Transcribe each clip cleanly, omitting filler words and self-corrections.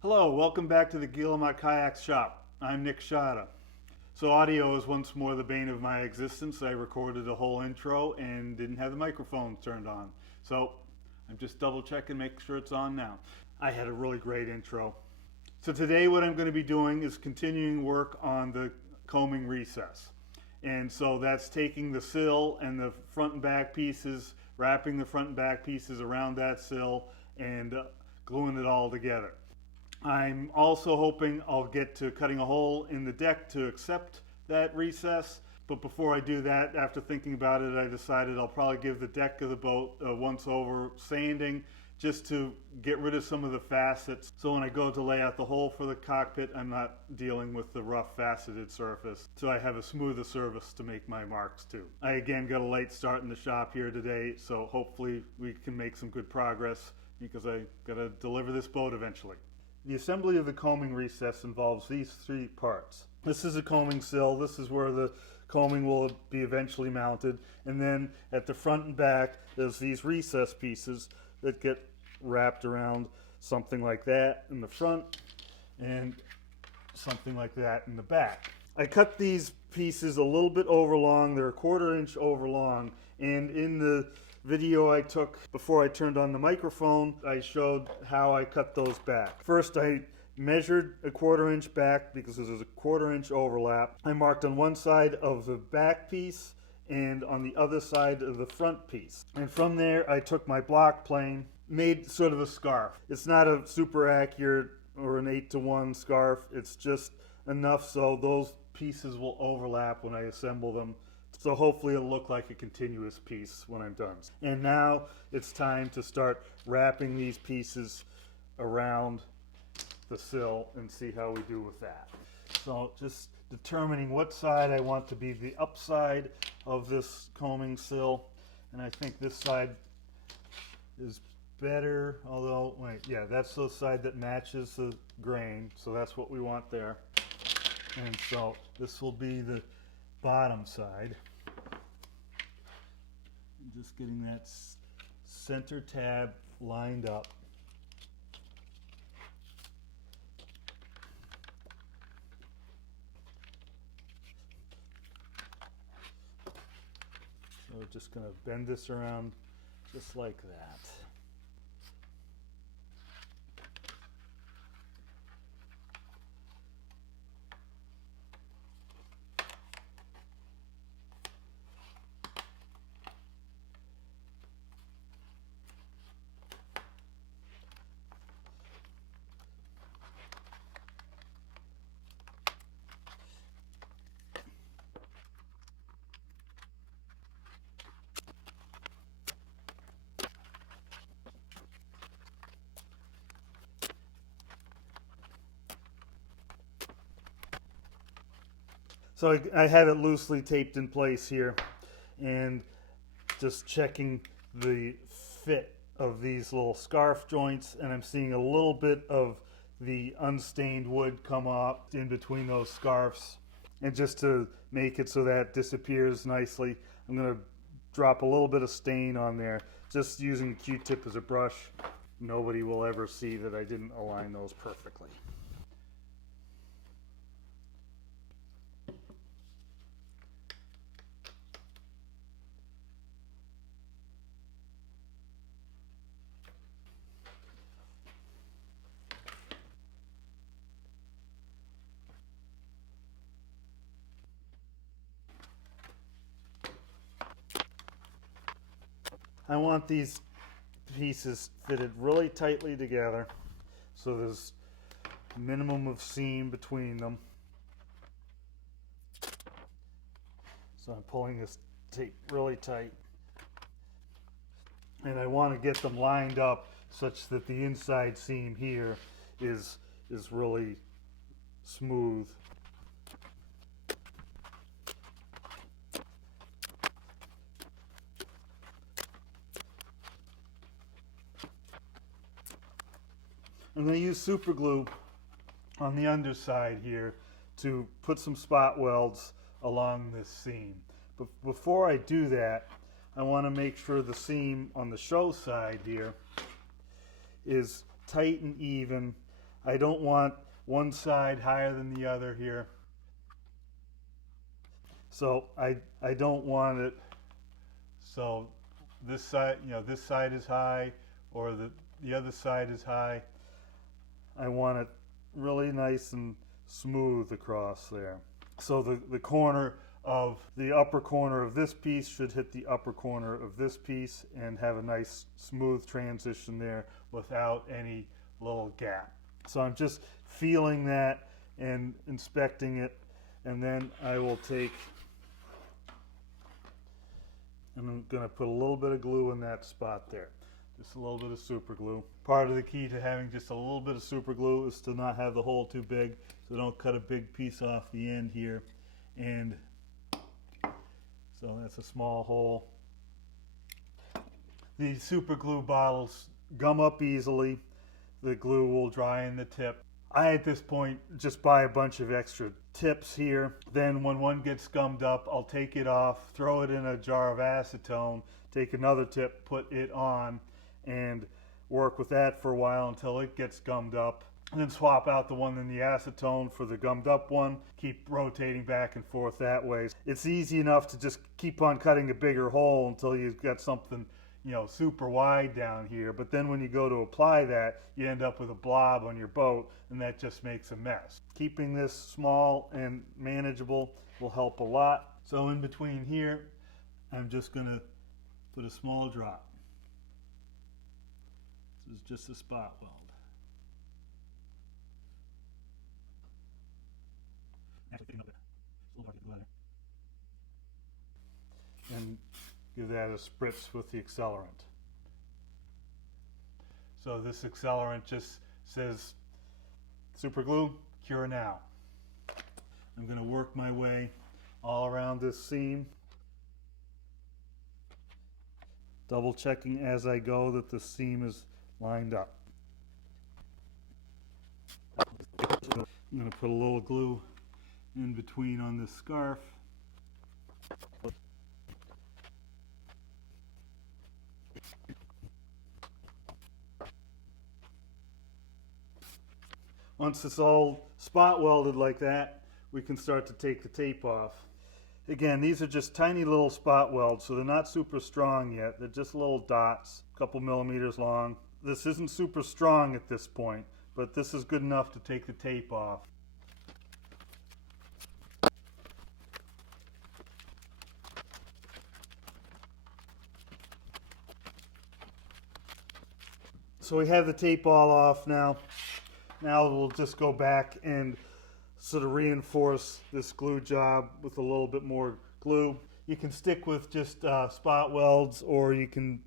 Hello, welcome back to the Guillemot Kayak Shop. I'm Nick Schade. So audio is once more the bane of my existence. I recorded a whole intro and didn't have the microphone turned on. So I'm just double checking, making sure it's on now. I had a really great intro. So today what I'm going to be doing is continuing work on the combing recess. And so that's taking the sill and the front and back pieces, wrapping the front and back pieces around that sill and gluing it all together. I'm also hoping I'll get to cutting a hole in the deck to accept that recess. But before I do that, after thinking about it, I decided I'll probably give the deck of the boat a once over sanding just to get rid of some of the facets. So when I go to lay out the hole for the cockpit, I'm not dealing with the rough faceted surface. So I have a smoother surface to make my marks too. I again got a late start in the shop here today, so hopefully we can make some good progress because I gotta deliver this boat eventually. The assembly of the combing recess involves these three parts. This is a combing sill. This is where the combing will be eventually mounted. And then at the front and back, there's these recess pieces that get wrapped around something like that in the front and something like that in the back. I cut these pieces a little bit over long. They're a 1/4 inch over long. And in the video I took before I turned on the microphone, I showed how I cut those back. First, I measured a 1/4 inch back because there's a 1/4 inch overlap. I marked on one side of the back piece and on the other side of the front piece. And from there, I took my block plane, made sort of a scarf. It's not a super accurate or an 8-to-1 scarf. It's just enough so those pieces will overlap when I assemble them. So hopefully it'll look like a continuous piece when I'm done. And now it's time to start wrapping these pieces around the sill and see how we do with that. So just determining what side I want to be the upside of this combing sill. And I think this side is better, although, wait, yeah, that's the side that matches the grain. So that's what we want there. And so this will be the bottom side. Just getting that center tab lined up. So we're just going to bend this around just like that. So I have it loosely taped in place here and just checking the fit of these little scarf joints, and I'm seeing a little bit of the unstained wood come up in between those scarves. And just to make it so that disappears nicely, I'm going to drop a little bit of stain on there, just using a Q-tip as a brush. Nobody will ever see that I didn't align those perfectly. I want these pieces fitted really tightly together so there's minimum of seam between them. So I'm pulling this tape really tight, and I want to get them lined up such that the inside seam here is really smooth. I'm going to use super glue on the underside here to put some spot welds along this seam. But before I do that, I want to make sure the seam on the show side here is tight and even. I don't want one side higher than the other here. So I don't want it so this side, this side is high or the other side is high. I want it really nice and smooth across there. So the corner of the upper corner of this piece should hit the upper corner of this piece and have a nice smooth transition there without any little gap. So I'm just feeling that and inspecting it, and then I will take, and I'm going to put a little bit of glue in that spot there. Just a little bit of super glue. Part of the key to having just a little bit of super glue is to not have the hole too big, so don't cut a big piece off the end here. And so that's a small hole. The super glue bottles gum up easily. The glue will dry in the tip. I at this point just buy a bunch of extra tips here. Then when one gets gummed up, I'll take it off, throw it in a jar of acetone, take another tip, put it on, and work with that for a while until it gets gummed up. And then swap out the one in the acetone for the gummed up one. Keep rotating back and forth that way. It's easy enough to just keep on cutting a bigger hole until you've got something, super wide down here. But then when you go to apply that, you end up with a blob on your boat, and that just makes a mess. Keeping this small and manageable will help a lot. So in between here, I'm just going to put a small drop. This is just a spot weld. And give that a spritz with the accelerant. So this accelerant just says super glue, cure now. I'm going to work my way all around this seam, double checking as I go that the seam is lined up. I'm going to put a little glue in between on this scarf. Once it's all spot welded like that, we can start to take the tape off. Again, these are just tiny little spot welds, so they're not super strong yet. They're just little dots, a couple millimeters long. This isn't super strong at this point, but this is good enough to take the tape off. So we have the tape all off now. Now we'll just go back and sort of reinforce this glue job with a little bit more glue. You can stick with just spot welds, or you can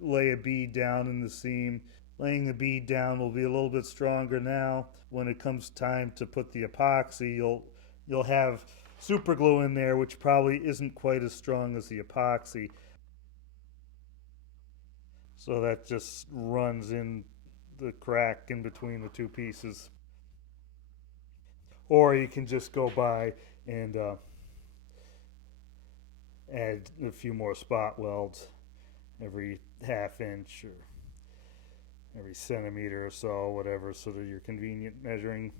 lay a bead down in the seam. Laying the bead down will be a little bit stronger now. When it comes time to put the epoxy, you'll have super glue in there, which probably isn't quite as strong as the epoxy. So that just runs in the crack in between the two pieces. Or you can just go by and add a few more spot welds every half inch or every centimeter or so, whatever, so that you're convenient measuring.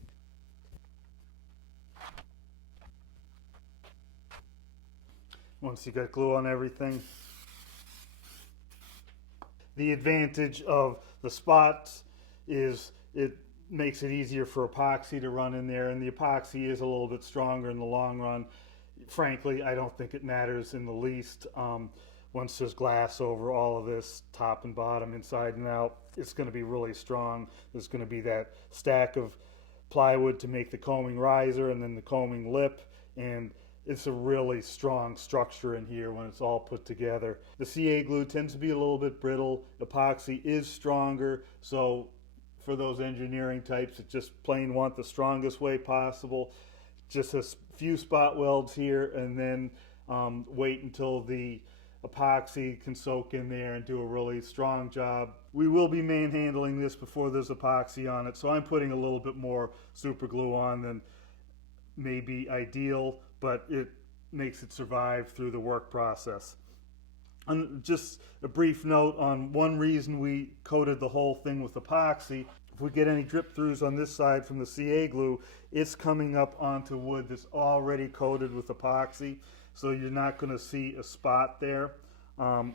Once you got glue on everything, the advantage of the spots is it makes it easier for epoxy to run in there, and the epoxy is a little bit stronger in the long run. Frankly, I don't think it matters in the least. Once there's glass over all of this, top and bottom, inside and out, it's going to be really strong. There's going to be that stack of plywood to make the combing riser and then the combing lip, and it's a really strong structure in here when it's all put together. The CA glue tends to be a little bit brittle. Epoxy is stronger, so for those engineering types that just plain want the strongest way possible, just a few spot welds here, and then wait until the epoxy can soak in there and do a really strong job. We will be manhandling this before there's epoxy on it, so I'm putting a little bit more super glue on than may be ideal, but it makes it survive through the work process. And just a brief note on one reason we coated the whole thing with epoxy If we get any drip throughs on this side from the CA glue, it's coming up onto wood that's already coated with epoxy, so you're not going to see a spot there.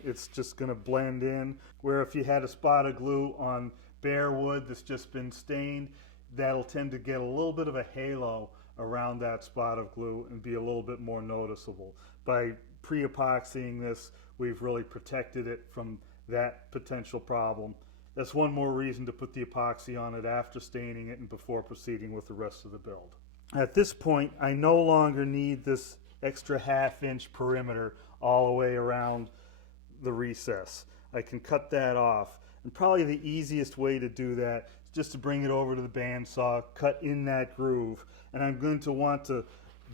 It's just going to blend in, where if you had a spot of glue on bare wood that's just been stained, that'll tend to get a little bit of a halo around that spot of glue and be a little bit more noticeable. By pre-epoxying this, we've really protected it from that potential problem. That's one more reason to put the epoxy on it after staining it and before proceeding with the rest of the build. At this point, I no longer need this extra ½ inch perimeter all the way around the recess. I can cut that off, and probably the easiest way to do that is just to bring it over to the bandsaw, cut in that groove, and I'm going to want to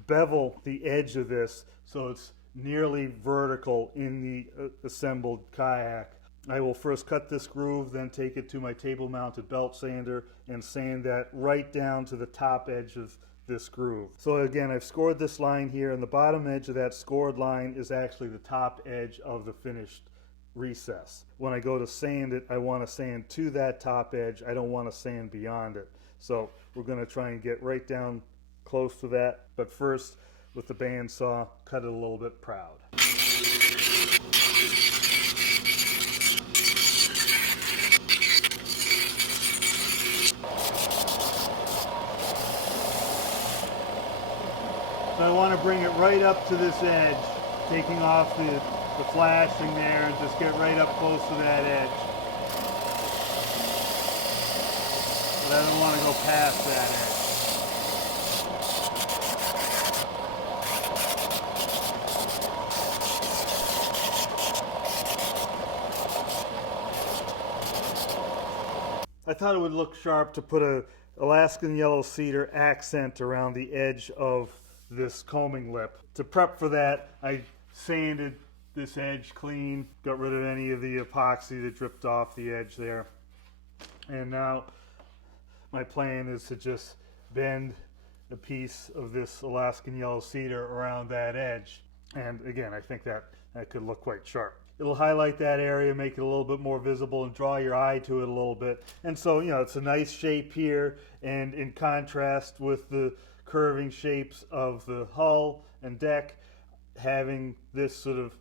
bevel the edge of this so it's nearly vertical in the assembled kayak. I will first cut this groove, then take it to my table mounted belt sander and sand that right down to the top edge of this groove. So again, I've scored this line here, and the bottom edge of that scored line is actually the top edge of the finished recess. When I go to sand it, I want to sand to that top edge. I don't want to sand beyond it. So we're going to try and get right down close to that, but first with the bandsaw, cut it a little bit proud. So I want to bring it right up to this edge, taking off the flashing there, and just get right up close to that edge. But I don't want to go past that edge. I thought it would look sharp to put a Alaskan yellow cedar accent around the edge of this combing lip. To prep for that, I sanded this edge clean, got rid of any of the epoxy that dripped off the edge there. And now my plan is to just bend a piece of this Alaskan yellow cedar around that edge. And again, I think that could look quite sharp. It'll highlight that area, make it a little bit more visible, and draw your eye to it a little bit. And so, you know, it's a nice shape here, and in contrast with the curving shapes of the hull and deck, having this sort of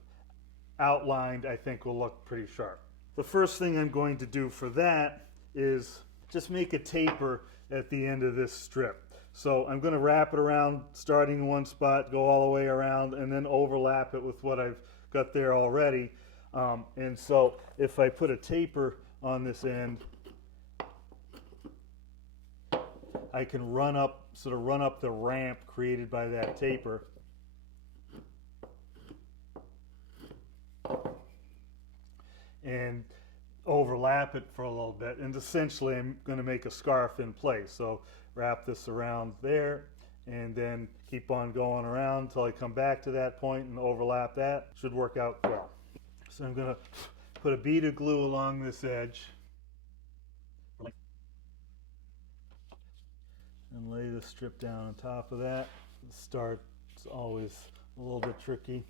outlined, I think will look pretty sharp. The first thing I'm going to do for that is just make a taper at the end of this strip. So I'm going to wrap it around, starting in one spot, go all the way around, and then overlap it with what I've got there already. And so if I put a taper on this end, I can sort of run up the ramp created by that taper. And overlap it for a little bit, and essentially I'm going to make a scarf in place. So wrap this around there, and then keep on going around until I come back to that point and overlap that. Should work out well. So I'm going to put a bead of glue along this edge and lay the strip down on top of that. The start is always a little bit tricky.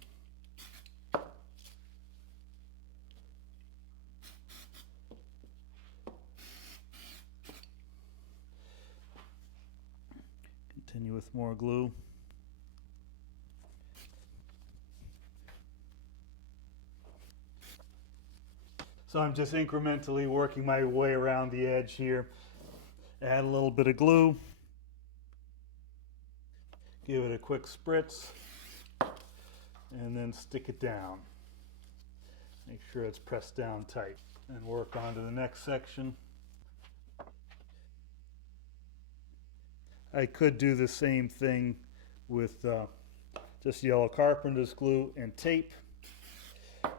Continue with more glue. So I'm just incrementally working my way around the edge here. Add a little bit of glue. Give it a quick spritz. And then stick it down. Make sure it's pressed down tight. And work on to the next section. I could do the same thing with just yellow carpenter's glue and tape,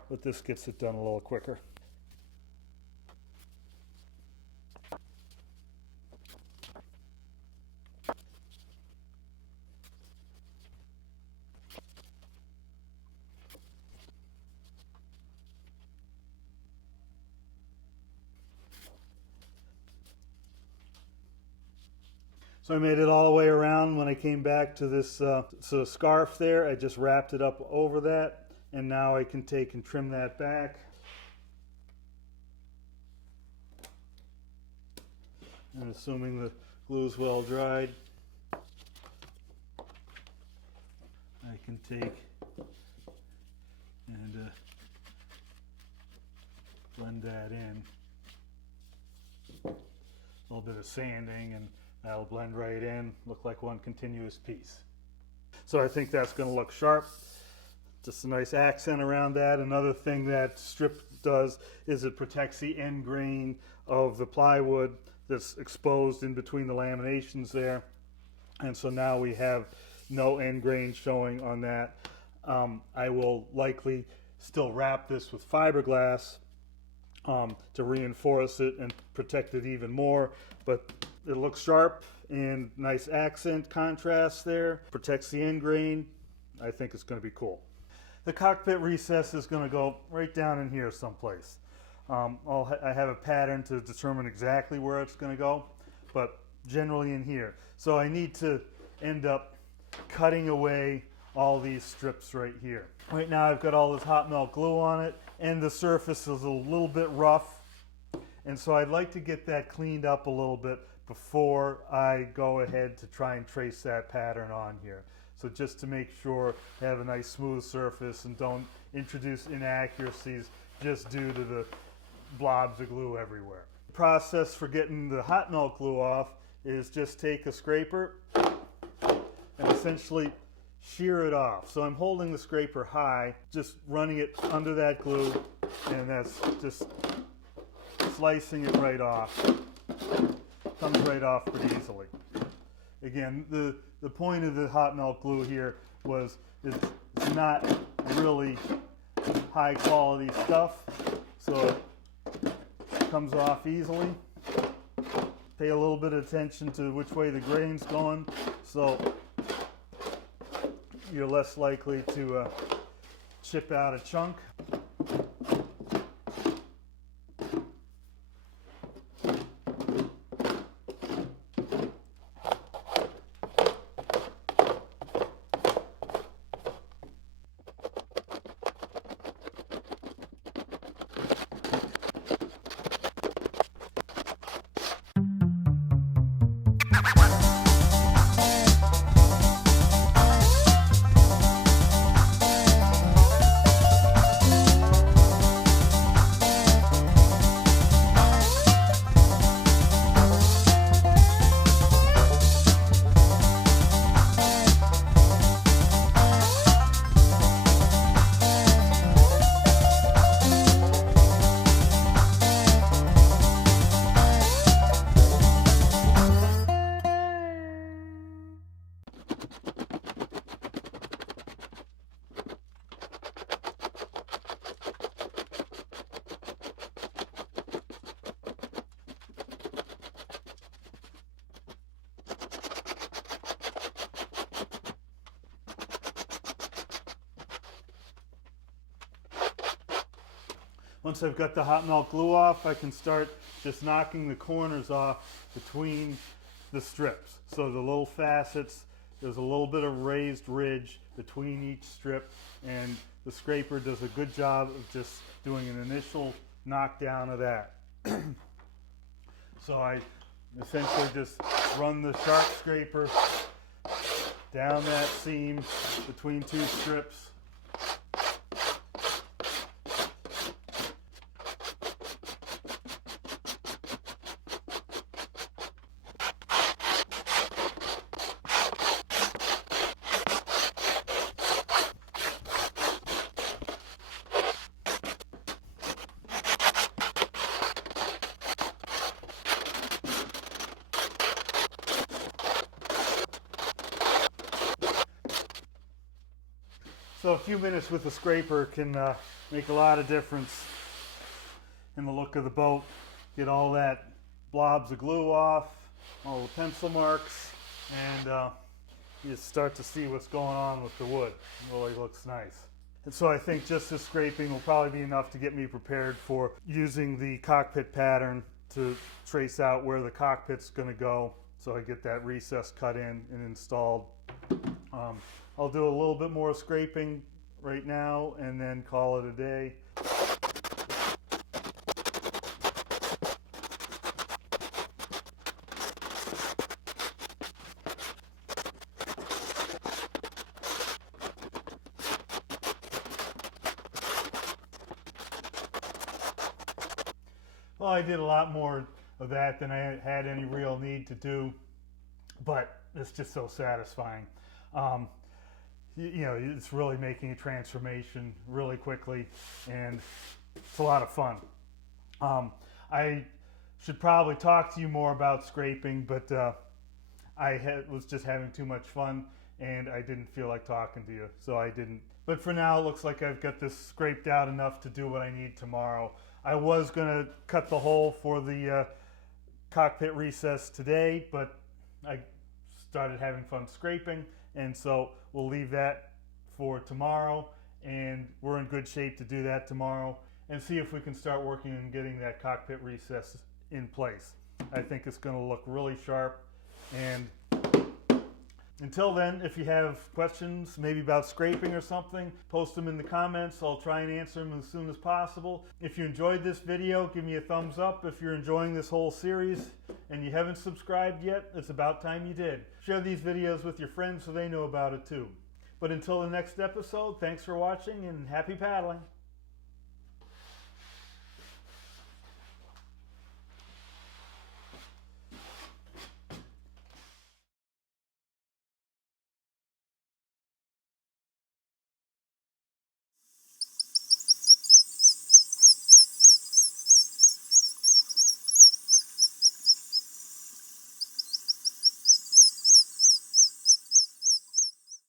but this gets it done a little quicker. So I made it all the way around. When I came back to this sort of scarf there, I just wrapped it up over that, and now I can take and trim that back. And assuming the glue is well dried, I can take and blend that in. A little bit of sanding and that'll blend right in, look like one continuous piece. So I think that's going to look sharp. Just a nice accent around that. Another thing that strip does is it protects the end grain of the plywood that's exposed in between the laminations there. And so now we have no end grain showing on that. I will likely still wrap this with fiberglass to reinforce it and protect it even more, but it looks sharp and nice accent contrast there, protects the end grain. I think it's going to be cool. The cockpit recess is going to go right down in here someplace. I have a pattern to determine exactly where it's going to go, but generally in here. So I need to end up cutting away all these strips right here. Right now I've got all this hot melt glue on it and the surface is a little bit rough, and so I'd like to get that cleaned up a little bit before I go ahead to try and trace that pattern on here. So just to make sure I have a nice smooth surface and don't introduce inaccuracies just due to the blobs of glue everywhere. The process for getting the hot melt glue off is just take a scraper and essentially shear it off. So I'm holding the scraper high, just running it under that glue, and that's just slicing it right off. Comes right off pretty easily. Again, the point of the hot melt glue here was it's not really high quality stuff, so it comes off easily. Pay a little bit of attention to which way the grain's going, so you're less likely to chip out a chunk. Once I've got the hot melt glue off, I can start just knocking the corners off between the strips. So the little facets, there's a little bit of raised ridge between each strip, and the scraper does a good job of just doing an initial knockdown of that. So I essentially just run the sharp scraper down that seam between two strips. So a few minutes with the scraper can make a lot of difference in the look of the boat. Get all that blobs of glue off, all the pencil marks, and you start to see what's going on with the wood. It really looks nice. And so I think just this scraping will probably be enough to get me prepared for using the cockpit pattern to trace out where the cockpit's going to go, so I get that recess cut in and installed. I'll do a little bit more scraping right now and then call it a day. Well, I did a lot more of that than I had any real need to do, but it's just so satisfying. You know, it's really making a transformation really quickly, and it's a lot of fun. I should probably talk to you more about scraping, but was just having too much fun, and I didn't feel like talking to you, so I didn't. But for now, it looks like I've got this scraped out enough to do what I need tomorrow. I was going to cut the hole for the cockpit recess today, but I started having fun scraping, and so we'll leave that for tomorrow, and we're in good shape to do that tomorrow and see if we can start working on getting that cockpit recess in place. I think it's going to look really sharp, and until then, if you have questions, maybe about scraping or something, post them in the comments. I'll try and answer them as soon as possible. If you enjoyed this video, give me a thumbs up. If you're enjoying this whole series and you haven't subscribed yet, it's about time you did. Share these videos with your friends so they know about it too. But until the next episode, thanks for watching and happy paddling.